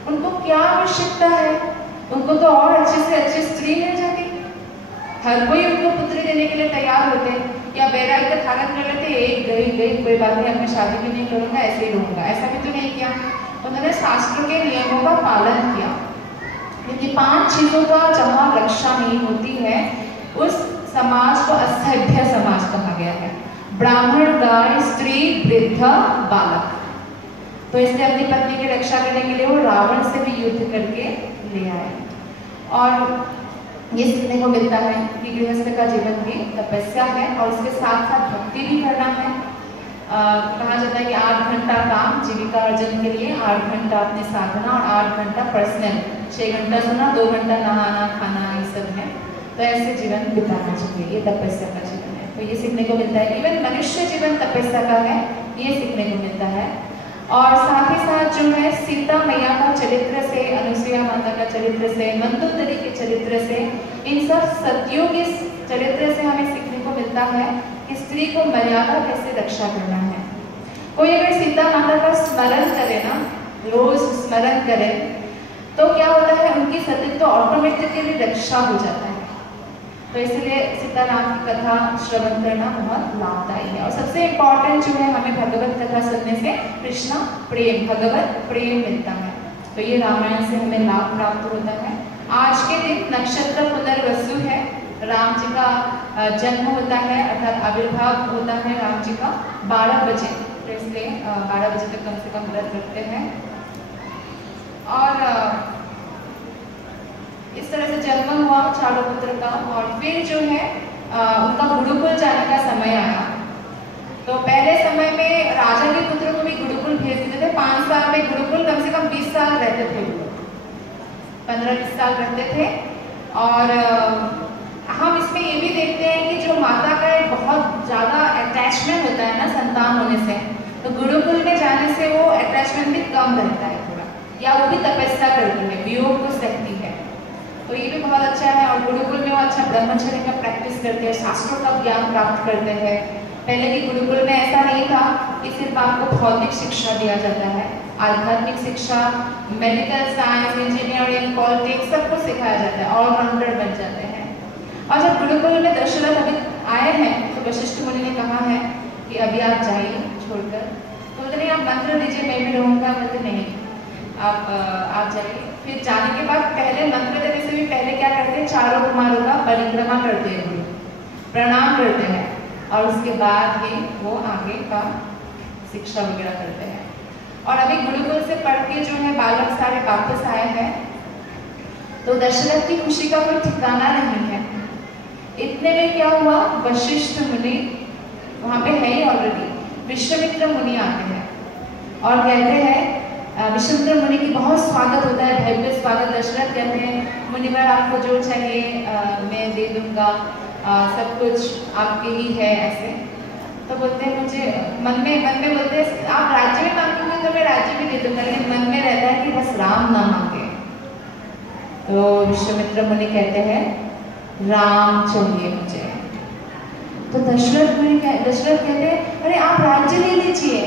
उनको क्या आवश्यकता है? उनको तो और अच्छे से अच्छी स्त्री मिल जाती। हर कोई उनको पुत्री देने के लिए तैयार होते, या वैराग्य धारण कर लेते, एक गई कोई बात नहीं, अब मैं शादी भी नहीं करूँगा, ऐसे ही रहूँगा। ऐसा भी तो नहीं किया, उन्होंने शास्त्र के नियमों का पालन किया। क्योंकि 5 चीजों का जहाँ रक्षा नहीं होती है उस समाज को असभ्य समाज कहा गया है। ब्राह्मण, गाय, स्त्री, वृद्ध, बालक। तो इसलिए अपनी पत्नी की रक्षा करने के लिए वो रावण से भी युद्ध करके ले आए। और ये सीखने को मिलता है कि गृहस्थ का जीवन भी तपस्या है और उसके साथ साथ भक्ति भी करना है। कहा जाता है कि 8 घंटा काम जीविका अर्जन के लिए, 8 घंटा अपनी साधना और 8 घंटा पर्सनल, 6 घंटा सोना, 2 घंटा नहाना खाना, ये सब है। तो ऐसे जीवन बिताना चाहिए, ये तपस्या का जीवन है। तो ये सीखने को मिलता है। इवन मनुष्य जीवन तपस्या का है, ये सीखने को मिलता है। और साथ ही साथ जो है सीता मैया का चरित्र से, अनुसुईया माता का चरित्र से, मंदोदरी के चरित्र से, इन सब सतियों के चरित्र से हमें सीखने को मिलता है कि स्त्री को मर्यादा कैसे रक्षा करना है। कोई अगर सीता माता का स्मरण करे ना, रोज स्मरण करे, तो क्या होता है उनकी सतीत्व तो ऑटोमेटिकली रक्षा हो जाता है। तो इसलिए सीताराम की कथा श्रवण करना बहुत लाभदायी है। और सबसे इम्पोर्टेंट जो है हमें भगवत कथा सुनने से कृष्णा प्रेम, भगवत प्रेम मिलता है। तो ये रामायण से हमें लाभ प्राप्त होता है। आज के दिन नक्षत्र पुनर्वसु है, राम जी का जन्म होता है, अर्थात आविर्भाव होता है राम जी का 12 बजे। तो इसलिए 12 बजे तक कम से कम व्रत रखते हैं। और इस तरह से जन्म हुआ चारों पुत्र का। और फिर जो है उनका गुरुकुल जाने का समय आया। तो पहले समय में राजा के पुत्रों को भी गुरुकुल भेज देते थे। 5 साल में गुरुकुल कम से कम 20 साल रहते थे, 15-20 साल रहते थे। और हम इसमें ये भी देखते हैं कि जो माता का एक बहुत ज़्यादा अटैचमेंट होता है ना संतान होने से, तो गुरुकुल में जाने से वो अटैचमेंट भी कम रहता है थोड़ा, या वो भी तपस्या करती है, वियोग को सहती है। तो ये भी बहुत अच्छा है। और गुरुकुल में वो अच्छा ब्रह्मचर्य का प्रैक्टिस करते हैं, शास्त्रों का ज्ञान प्राप्त करते हैं। पहले के गुरुकुल में ऐसा नहीं था कि सिर्फ आपको भौतिक शिक्षा दिया जाता है, आध्यात्मिक शिक्षा, मेडिकल साइंस, इंजीनियरिंग, पॉलिटिक्स सब कुछ सिखाया जाता है, ऑलराउंडर बन जाते हैं। और जब गुरुकुल में दशरथ अभी आए हैं तो वशिष्ठ मुनि ने कहा है कि अभी आप जाइए छोड़कर। तो बोलते नहीं आप मंत्र दीजिए मैं भी रहूँगा, बोलते नहीं आप जाइए। फिर जाने के बाद पहले मंत्र देने से भी पहले क्या करते हैं, चारों कुमारों का परिक्रमा करते हैं, गुरु प्रणाम करते हैं, और उसके बाद ही वो आगे का शिक्षा वगैरह करते हैं। और अभी गुरुकुल से पढ़ के जो है बालक सारे वापस आए हैं, तो दशरथ की खुशी का कोई ठिकाना नहीं है। इतने में क्या हुआ, वशिष्ठ मुनि वहाँ पे है ही ऑलरेडी, विश्वामित्र मुनि आते हैं और कहते हैं, विश्वामित्र मुनि की बहुत स्वागत होता है, भव्य स्वागत। दशरथ कहते हैं मुनिवर आपको जो चाहिए मैं दे दूंगा, सब कुछ आपके ही है ऐसे। तो बोलते हैं मुझे मन में बोलते हैं आप राज्य में मांगोगे तो मैं राज्य भी दे दूंगा, लेकिन मन में रहता है कि बस राम ना मांगे। तो विश्वामित्र मुनि कहते हैं राम चाहिए मुझे। तो दशरथ कहते हैं अरे आप राज्य ले लीजिए,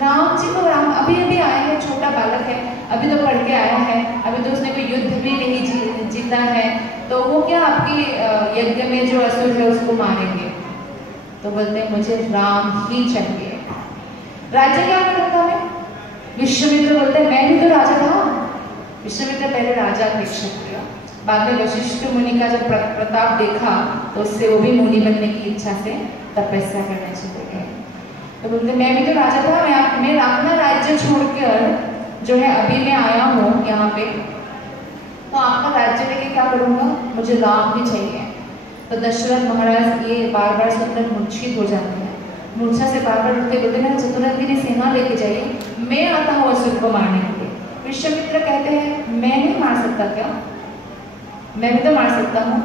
राम जी को, राम अभी अभी आए हैं, छोटा बालक है, अभी तो पढ़ के आया है, अभी तो उसने कोई युद्ध भी नहीं जीता है, तो वो क्या आपकी यज्ञ में जो असुर है उसको मारेंगे। तो बोलते हैं मुझे राम ही चाहिए, राज्य क्या करूँगा मैं। विश्वामित्र बोलते हैं मैं भी तो राजा था। विश्वामित्र पहले राजा थे क्षत्रिय, बाद में वशिष्ठ मुनि का जब प्रताप देखा तो उससे वो भी मुनि बनने की इच्छा से तपस्या करने चले गए। तो बोलते मैं भी तो राजा था, मैं अपना राज्य छोड़कर जो है अभी मैं आया हूँ यहाँ पे, तो आपका राज्य लेके क्या करूँगा, मुझे राम भी चाहिए। तो दशरथ महाराज ये बार बार सुनकर मूर्छित हो जाते हैं, मूर्छा से बार बार उठते बोलते हैं चतुरंगिनी सेना लेके जाइए, मैं आता हूँ असुर को मारने के लिए। विश्वामित्र कहते हैं मैं नहीं मार सकता क्या, मैं भी तो मार सकता हूँ,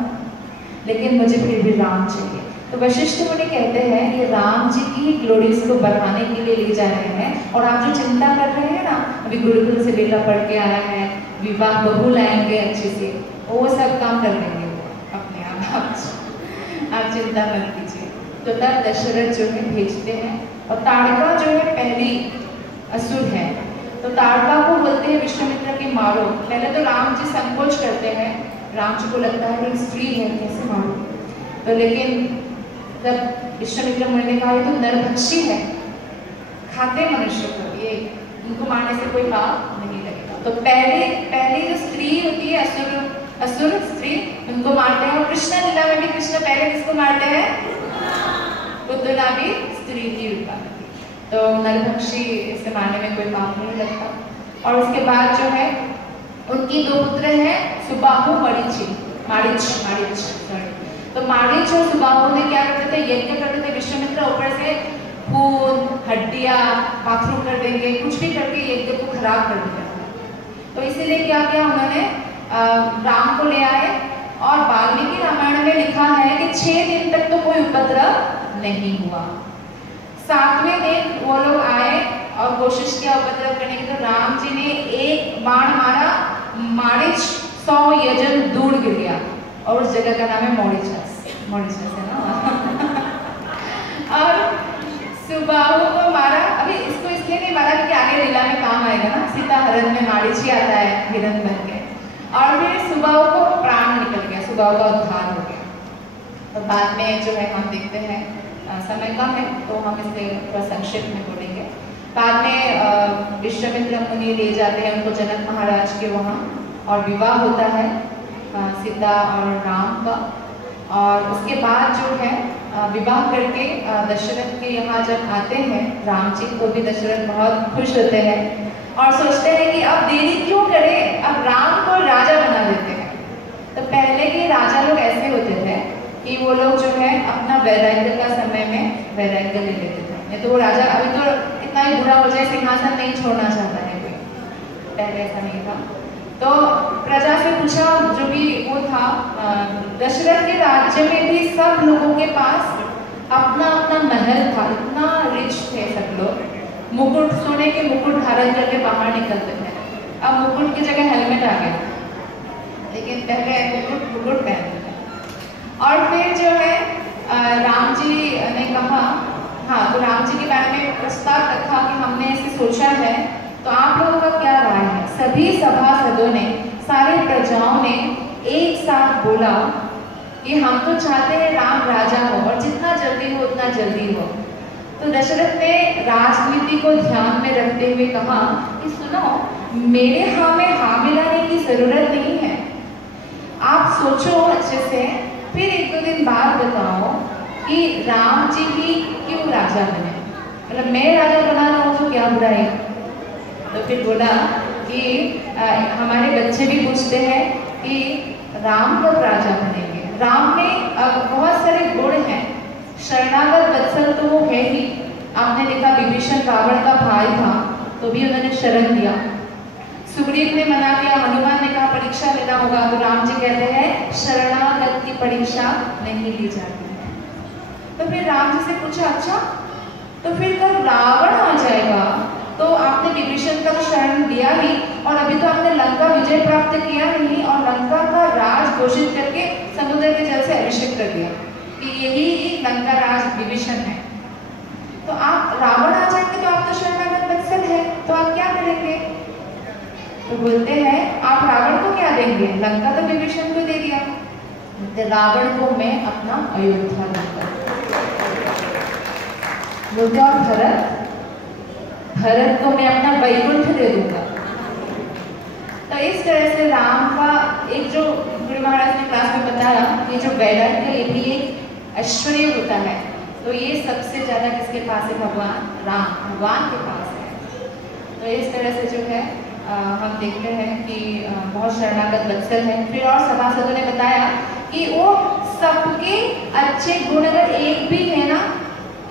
लेकिन मुझे फिर भी राम चाहिए। तो वशिष्ठ मुनि कहते हैं ये राम जी की ग्लोरीज को बढ़ाने के लिए ले जा रहे हैं, और आप जो चिंता कर रहे हैं ना, अभी गुरुकुल से बेटा पढ़ के आया है, विवाह बहू लाएंगे अच्छे से, वो सब काम कर लेंगे वो अपने आप चिंता मत कीजिए। तो तब दशरथ जो है भेजते हैं, और ताड़का जो है पहली असुर है, तो ताड़का को बोलते हैं विश्वामित्र की मारो। पहले तो राम जी संकोच करते हैं, राम जी को लगता है कि स्त्री है कैसे मारो, तो लेकिन तब विश्वामित्र मुनि ने कहा ये तो नरभक्षी है, खाते मनुष्य को, ये इनको मारने से कोई पाप नहीं लगेगा। तो पहली जो स्त्री होती है असुर स्त्री, उनको मारते हैं। और कृष्ण लीला में भी कृष्ण पहले किसको मारते हैं, पुतना भी स्त्री की उत्पत्ति, तो नरभक्षी इसे मारने में कोई पाप नहीं लगता। और उसके बाद जो है उनकी 2 पुत्र हैं, सुबाहु मारीच सॉरी। तो मारीच और सुबाहु ने क्या करते थे, यज्ञ करते थे। विश्वामित्र ऊपर से खून हड्डियां बाथरूम कर देंगे, कुछ भी करके यज्ञ को खराब कर दिया। तो इसीलिए क्या किया उन्होंने, राम को ले आए, और वाल्मीकि रामायण में लिखा है कि 6 दिन तक तो कोई उपद्रव नहीं हुआ। 7वें दिन वो लोग आए और कोशिश किया उपद्रव करने की, तो राम जी ने एक बाण मारा, मारीच 100 यजन दूर गिर गया, और उस जगह का नाम है मॉरिशस है ना। और सुबाहु को मारा, अभी इसको इसलिए नहीं मारा क्योंकि आगे लीला में काम आएगा ना, सीता हरण में मारीच ही आता है हिरण बन के, और फिर सुबाहु को प्राण निकल गया, सुबाहु का उद्धार हो गया। तो बाद में जो है हम देखते हैं, समय कम है तो हम इसे थोड़ा संक्षेप में बोलेंगे। बाद में विश्वामित्र मुनि ले जाते हैं उनको जनक महाराज के वहाँ, और विवाह होता है सीता और राम का। और उसके बाद जो है विवाह करके दशरथ के यहाँ जब आते हैं राम जी, तो भी दशरथ बहुत खुश होते हैं और सोचते हैं कि अब देरी क्यों करें, अब राम को राजा बना देते हैं। तो पहले के राजा लोग ऐसे होते थे कि वो लोग जो है अपना वैराग्य का समय में वैराग्य ले लेते थे। नहीं तो वो राजा अभी तो इतना ही बुरा हो जाए, सिंहासन नहीं छोड़ना चाहता है कोई, पहले ऐसा नहीं था। तो प्रजा से पूछा, जो भी वो था, दशरथ के राज्य में भी सब लोगों के पास अपना अपना महल था, इतना रिच थे सब लोग, मुकुट, सोने के मुकुट धारण करके बाहर निकलते थे। अब मुकुट की जगह हेलमेट आ गया, लेकिन पहले मुकुट पहनते थे। और फिर जो है राम जी ने कहा, हाँ, तो राम जी के बारे में प्रस्ताव रखा कि हमने ऐसे सोचा है, तो आप लोगों का क्या राय है? सभी सभासदों ने, सारे प्रजाओं ने एक साथ बोला कि हम तो चाहते हैं राम राजा हो, और जितना जल्दी हो उतना जल्दी हो। तो दशरथ ने राजनीति को ध्यान में रखते हुए कहा कि सुनो, मेरे हाँ में हाँ मिलाने की जरूरत नहीं है, आप सोचो अच्छे से, फिर 1-2 दिन बाद बताओ कि राम जी ही क्यों राजा बने, मतलब मैं राजा बना रहा हूँ तो क्या बुराई। तो फिर बोला कि हमारे बच्चे भी पूछते हैं कि राम कब राजा बनेंगे। राम में बहुत सारे गुण हैं, शरणागत वत्सल तो वो है ही। आपने देखा विभीषण रावण का भाई था तो भी उन्होंने शरण दिया, सुग्रीव ने मना किया, हनुमान ने कहा परीक्षा लेना होगा, तो राम जी कहते हैं शरणागत की परीक्षा नहीं ली जाती है। तो फिर राम जी से पूछा, अच्छा तो फिर कब रावण आ जाएगा? तो आपने विभीषण का तो शरण दिया ही, और अभी तो आपने लंका विजय प्राप्त किया नहीं, और लंका का राज घोषित करके समुद्र के जल से अभिषेक कर दिया कि यही लंका राज विभीषण है। तो आप रावण आ जाएंगे तो आप तो शरणागत वत्सल है, तो आप क्या करेंगे? तो बोलते हैं आप रावण को क्या देंगे, लंका तो विभीषण को दे दिया, रावण को मैं अपना अयोध्या दूंगा। बोलते और भरत को मैं अपना वैकुंठ दे दूंगा। तो इस तरह से राम का एक, जो गुरु महाराज ने क्लास में बताया, ये जो वैराग्य ये भी एक ऐश्वर्य होता है, तो ये सबसे ज्यादा किसके पास है? भगवान राम, भगवान के पास है। तो इस तरह से जो है हम देखते हैं कि बहुत शरणागत वत्सल है। फिर और सभासदों ने बताया कि वो सबके अच्छे गुण अगर एक भी है ना,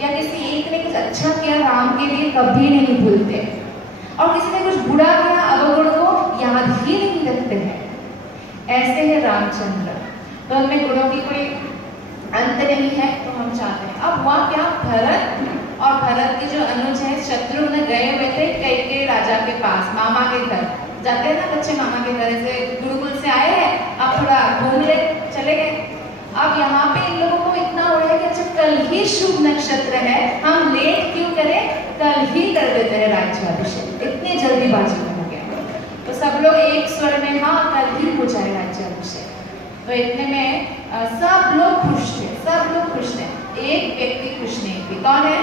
या किसी एक ने कुछ अच्छा किया राम के लिए, कभी नहीं भूलते, और किसी ने कुछ बुरा किया अवगुण को याद ही नहीं रखते हैं। ऐसे है रामचंद्र, तो उनमें गुणों की कोई अंत नहीं है। तो हम चाहते हैं, अब हुआ क्या, भरत के जो अनुज है शत्रुघ्न गए हुए थे कैकेयी राजा के पास, मामा के घर जाते हैं ना बच्चे, मामा के घर से गुरुकुल से आए हैं, अब थोड़ा घूम ले चले गए। अब यहाँ पे इन लोगों को इतना हो रहा है कि अच्छा कल ही शुभ नक्षत्र है, हम लेट क्यों करें, कल ही कर देते हैं राज्याभिषेक, इतनी जल्दीबाजी में हो गया। तो सब लोग एक स्वर में हाँ कल ही हो जाए राज्याभिषेक। तो इतने में सब लोग खुश थे, सब लोग खुश थे, एक व्यक्ति खुश नहीं थी। कौन है?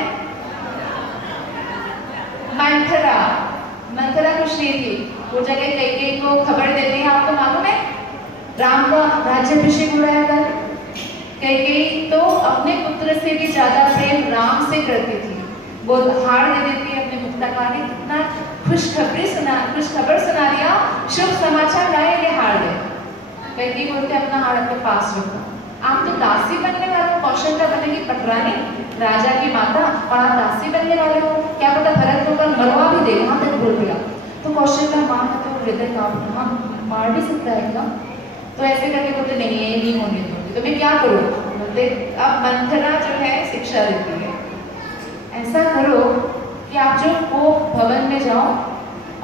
मंथरा खुश नहीं थी। वो जगह कैकेयी को खबर देती है, आपको मालूम है राम का राज्याभिषेक हो रहा है। कैकेयी तो अपने पुत्र से भी ज्यादा प्रेम राम से करती थी, वो हार दे देती है अपने मुक्ताकारी, कितना खुशखबर सुना दिया, शुभ समाचार लाए, ये हार गए। कैकेयी बोलते अपना हार अपने पास रखो, आप तो दासी बनने वाले हो, कौशल्या बनेगी पटरानी, राजा की माता, और आप दासी बनने वाले हो, क्या पता भरत को कल मरवा भी दे, वहां तक बोल दिया। तो कौशल्या माँ का तो हृदय कांप, हाँ मार भी सकता है क्या? तो ऐसे करके बोलते नहीं ये नहीं होने दूंगी, तो मैं क्या करूँ? बोलते अब मंथरा जो है शिक्षा देती है, ऐसा करो कि आप जो कोप भवन में जाओ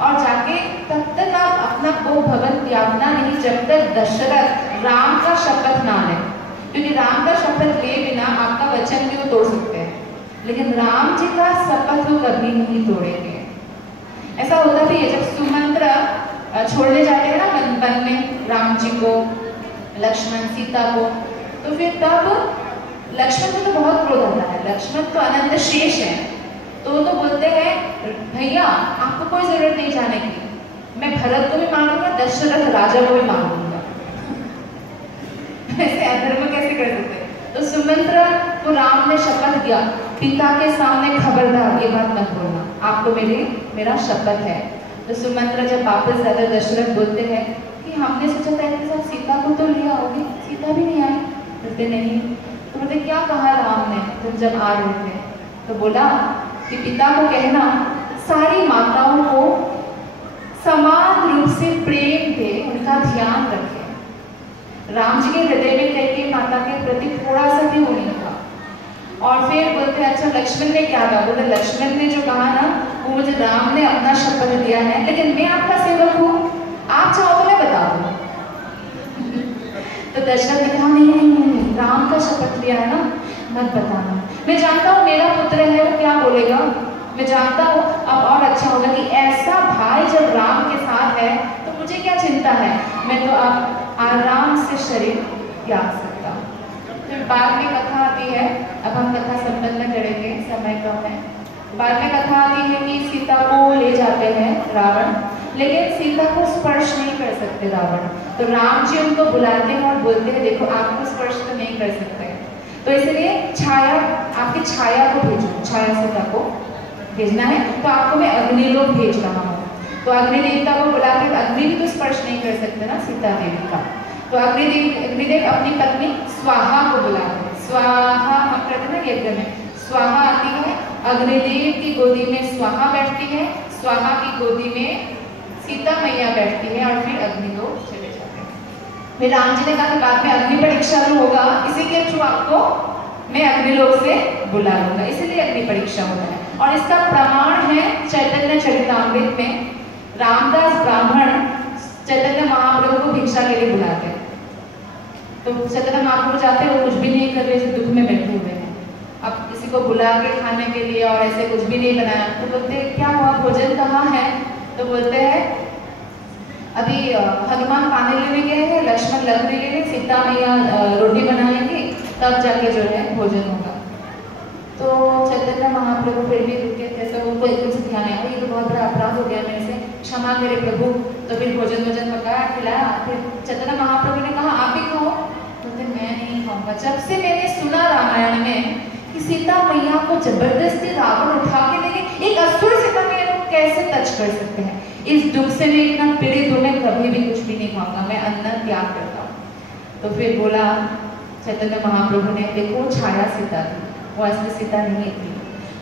और जाके तब तक आप अपना कोप भवन त्यागना नहीं जब तक दशरथ राम का शपथ ना ले, क्योंकि राम का शपथ ले बिना आपका वचन भी वो तोड़ सकते हैं, लेकिन राम जी का शपथ वो कभी नहीं तोड़ेंगे। ऐसा होता भी है जब सुमंत्र छोड़ने जाते हैं ना वन में राम जी को, लक्ष्मण सीता को, तो फिर तब लक्ष्मण को तो बहुत क्रोध आता है, लक्ष्मण तो अनंत शेष है, तो वो तो बोलते हैं भैया आपको कोई जरूरत नहीं जाने की, मैं भरत को भी मारूंगा, दशरथ राजा को भी मारूंगा। ऐसे अधर्म कैसे कर सकते? तो सुमंत्र को राम ने शपथ दिया, पिता के सामने खबरदार ये बात मत बोलना, आपको मेरा शपथ है। तो सुमंत्र जब वापस जाकर दशरथ बोलते हैं कि हमने सोचा था इनके साथ सीता को तो लिया होगी, सीता भी नहीं आई, बोलते नहीं। तो बोलते क्या कहा राम ने तुम जब आ रहे थे? तो बोला कि पिता को कहना सारी माताओं को समान रूप से प्रेम दे, उनका ध्यान रखे। राम जी के हृदय में कैकेयी माता के प्रति थोड़ा सा भी वो नहीं था। और फिर बोलते अच्छा लक्ष्मण ने क्या कहा? बोले लक्ष्मण ने जो कहा ना वो मुझे राम ने अपना शपथ दिया है, लेकिन मैं आपका सेवक हूँ, आप चाहो तो मैं बता दूँ। तो दशरथ ने कहा नहीं, राम का शपथ लिया है ना, मत बताना। मैं जानता हूँ मेरा पुत्र है वो क्या बोलेगा, मैं जानता हूँ। अब और अच्छा होगा कि ऐसा भाई जब राम के साथ है तो मुझे क्या चिंता है, मैं तो अब आराम से शरीर त्याग सकता हूँ। फिर बाद में कथा आती है, अब हम कथा संपन्न करेंगे, समय कम है। बाद में कथा आती है कि सीता को ले जाते हैं रावण, लेकिन सीता को स्पर्श नहीं कर सकते रावण। तो राम जी उनको बुलाते हैं और बोलते हैं देखो आपको स्पर्श तो नहीं कर सकते, तो इसलिए छाया, आपकी छाया को भेजो, छाया सीता को भेजना है, तो आपको मैं अग्निलोक भेज रहा हूँ। तो अग्नि देवता को बुलाकर, अग्नि भी तो स्पर्श नहीं कर सकते ना सीता देवी का, तो अग्निदेव अपनी पत्नी स्वाहा को बुलाते हैं। स्वाहा हम कहते हैं ना यज्ञ में, स्वाहा आती है, अग्निदेव की गोदी में स्वाहा बैठती है, स्वाहा की गोदी में सीता मैया बैठती है और फिर अग्निलोक चले जाते हैं। फिर राम जी ने कहा कि बाद में अग्नि परीक्षा होगा, इसी के थ्रू आपको मैं अग्निलोक से बुला लूंगा, इसीलिए अग्नि परीक्षा होता है। और इसका प्रमाण है चैतन्य चरितामृत में, रामदास ब्राह्मण चैतन्य महाप्रभु को भिक्षा के लिए बुलाते हैं। तो चैतन्य महाप्रभु जाते हैं, वो कुछ भी नहीं कर रहे, दुख में बैठे हुए हैं। अब किसी को बुला के खाने के लिए और ऐसे कुछ भी नहीं बनाया, तो बोलते क्या हुआ, भोजन कहाँ है? तो बोलते हैं अभी हनुमान पानी लेने गए हैं, लक्ष्मण लकड़ी लेने, सीता मैया रोटी बनाएंगी, तब जाके जो है भोजन होगा। तो चैतन्य महाप्रभु फिर भी रुके थे, तो उनको एकदम से ध्यान आया ये तो बहुत बड़ा अपराध हो गया मेरे से, क्षमा करे प्रभु। तो फिर भोजन पकाया, खिलाया। फिर चैतन्य महाप्रभु ने कहा आप भी खाओ। बोलते मैं नहीं खाऊंगा, जब से मैंने सुना रामायण में कि सीता मैया को जबरदस्ती रावण उठा के लेके, एक असुर सीता मैया को कैसे टच कर सकते हैं, इस दुख से मैं इतना पीड़ित हूँ, मैं कभी भी कुछ भी नहीं खाऊंगा, मैं अन्न त्याग करता हूँ। तो फिर बोला चैतन्य महाप्रभु ने देखो छाया सीता थी, वो असली सीता नहीं थी।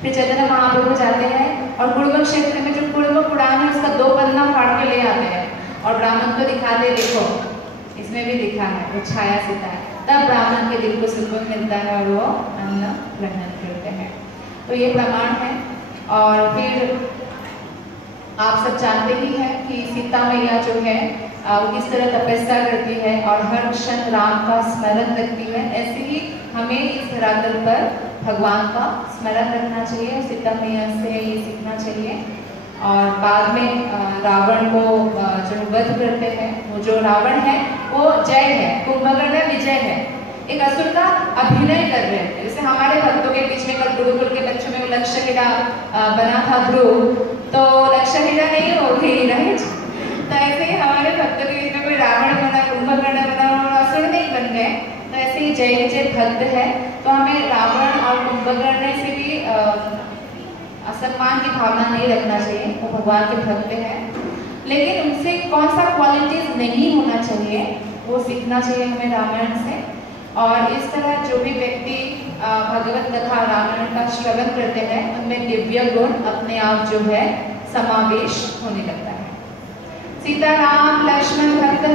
फिर चैतन्य महाप्रभु जाते हैं और कुड़ुम्ब क्षेत्र में जो कुड़ुम्ब पुराण है उसका 2 पन्ना फाड़ के ले आते हैं और ब्राह्मण को दिखाते देखो इसमें भी लिखा है वो छाया सीता है। तब ब्राह्मण के दिल को सुकून मिलता है और वो अन्न ग्रहण करते हैं। तो ये प्रमाण है। और फिर आप सब जानते ही हैं कि सीता मैया जो है वो किस तरह तपस्या करती है और हर क्षण राम का स्मरण रखती है। ऐसे ही हमें इस धरातल पर भगवान का स्मरण रखना चाहिए, सीता मैया से ये सीखना चाहिए। और बाद में रावण को जो वध करते हैं, वो जो रावण है वो जय है, कुंभकर्ण विजय है, एक असुर का अभिनय कर रहे हैं। जैसे हमारे भक्तों के बीच में कल गुरुकुल के बच्चों में लक्षहीरा बना था ध्रुव, तो लक्षहीरा नहीं होगी राइट। तो ऐसे ही हमारे भक्तों के बीच में कोई रावण बना, कुंभकर्ण बना और असुर नहीं बन गए। तो ऐसे ही जय विजय भक्त है, तो हमें रावण और कुंभकर्ण से भी असम्मान की भावना नहीं रखना चाहिए। वो भगवान के भक्त हैं, लेकिन उनसे कौन सा क्वालिटीज नहीं होना चाहिए वो सीखना चाहिए हमें रामायण से। और इस तरह जो भी व्यक्ति भगवत कथा रामायण का श्रवण करते हैं उनमें दिव्य गुण अपने आप जो है समावेश होने लगता है। सीताराम लक्ष्मण भक्त